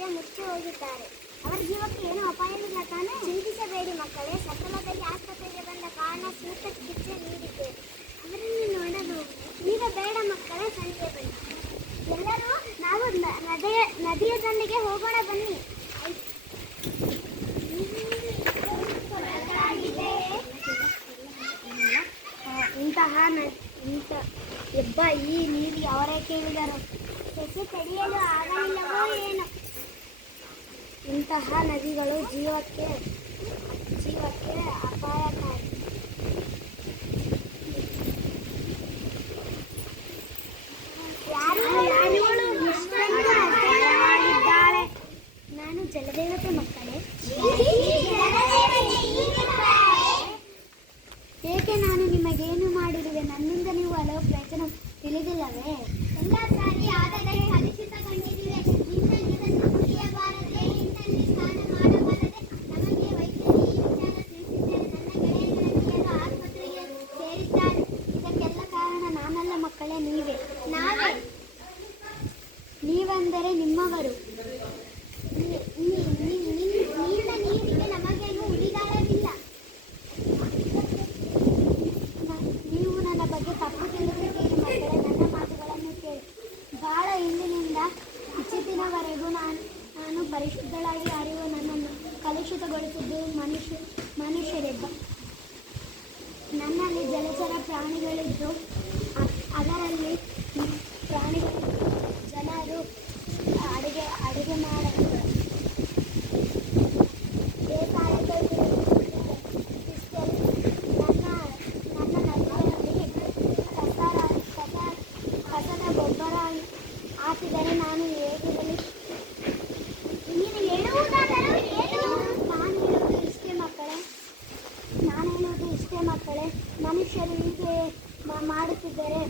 ಮತ್ತೆ ಮುಚ್ಚಿ ಹೋಗಿದ್ದಾರೆ. ಅವರ ಜೀವಕ್ಕೆ ಏನೂ ಅಪಾಯವಿಲ್ಲ ತಾನೇ? ಚಿಂತಿಸಬೇಡಿ ಮಕ್ಕಳೇ, ಸಕಾಲದಲ್ಲಿ ಆಸ್ಪತ್ರೆಗೆ ಬಂದ ಕಾರಣ ಸೂಕ್ತ ಚಿಕಿತ್ಸೆ ನೀಡಿದ್ದೇವೆ. ಅವರನ್ನು ನೋಡಬಹುದು. ಈಗ ಬೇಡ ಮಕ್ಕಳೇ, ಸಂಜೆ ಬನ್ನಿ. ಎಲ್ಲರೂ ನಾವು ನದಿಯ ದಂಡೆಗೆ ಹೋಗೋಣ ಬನ್ನಿ. ಇಂಥ ಈ ನೀರು ಅವರೇ ಕೇಳಿದರು. ಸೆಸೆ ತಡೆಯಲು ಆಗಲಿಲ್ಲವೋ ಏನೋ. ಇಂತಹ ನದಿಗಳು ಜೀವಕ್ಕೆ ಅಪಾಯಕಾರಿ. ನಾನು ಜಲದೇವತೆ ಮಕ್ಕಳೇ. ಏಕೆ ನಾನು ನಿಮಗೇನು ಮಾಡಿರುವೆ? ನನ್ನಿಂದ ನೀವು ಹಲವು ಪ್ರಯತ್ನ ತಿಳಿದಿಲ್ಲವೇ? ಎಲ್ಲ ಸಾರಿ ಆದರೆ ಹಲಿಸಿತ ಕಂಡಿದ್ದೀವಿ. ಇದನ್ನು ಕುಡಿಯಬಾರದೆ, ಇಂಟಲ್ಲಿ ಸ್ನಾನ ಮಾಡಬಾರದೆ. ನಮಗೆ ವೈದ್ಯರು ಈ ವಿಚಾರ ತಿಳಿಸಿದ್ದಾರೆ. ನನ್ನ ಗೆಳೆಯರೆಲ್ಲ ಆಸ್ಪತ್ರೆಗೆ ಸೇರಿದ್ದಾರೆ. ಇದಕ್ಕೆಲ್ಲ ಕಾರಣ ನಾನಲ್ಲ ಮಕ್ಕಳೇ, ನೀವೇ. ನಾವೇ? ನೀವೆಂದರೆ ನಿಮ್ಮವರು. ನಿನ್ನ ನೀರಿಗೆ ನಮಗೇನು ಉಳಿಗಾಲವಿಲ್ಲ. ನೀವು ನನ್ನ ಬಗ್ಗೆ ತಪ್ಪು ತಿಳಿದಿದ್ದೀರಿ ಮಕ್ಕಳೇ. ನನ್ನ ಮಾತುಗಳನ್ನು ಕೇಳಿ. ಬಹಳ ಹಿಂದಿನಿಂದ ಇಚ್ಚಿತಿನವರೆಗೂ ನಾನು ಪರಿಶುದ್ಧಳಾಗಿ ಹರಿಯುವ ನನ್ನನ್ನು ಕಲುಷಿತಗೊಳಿಸಿದ್ದು ಮನುಷ್ಯರಿದ್ದ. ನನ್ನಲ್ಲಿ ಜಲಚರ ಪ್ರಾಣಿಗಳಿದ್ದು, ಅದರಲ್ಲಿ ಪ್ರಾಣಿಗಳಿದ್ದು ಜನರು ಅಡುಗೆ ಮಾಡಲು ಕಸದ ಗೊಬ್ಬರ ಹಾಕಿದರೆ ನಾನು ಹೇಗಿರಲಿ? ನೀನು ಹೇಳುವುದಾದರೂ ಏನು? ನಾನು ಹೇಳುವುದು ಇಷ್ಟೇ ಮಕ್ಕಳೇ. ಮನುಷ್ಯರು ಹೀಗೆ ಮಾಡುತ್ತಿದ್ದರೆ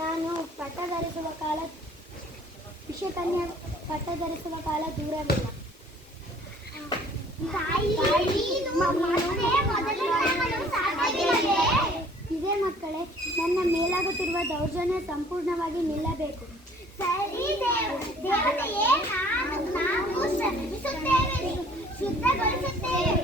ನಾನು ಪಟ್ಟ ಧರಿಸುವ ಕಾಲ ದೂರವಿಲ್ಲ. ಇದೇ ಮಕ್ಕಳೇ, ನನ್ನ ಮೇಲಾಗುತ್ತಿರುವ ದೌರ್ಜನ್ಯ ಸಂಪೂರ್ಣವಾಗಿ ನಿಲ್ಲಬೇಕು. ಸರಿ ದೇವತೆಯೇ, ನಾವು ಶ್ರಮಿಸುತ್ತೇವೆ, ಶುದ್ಧಗೊಳಿಸುತ್ತೇವೆ.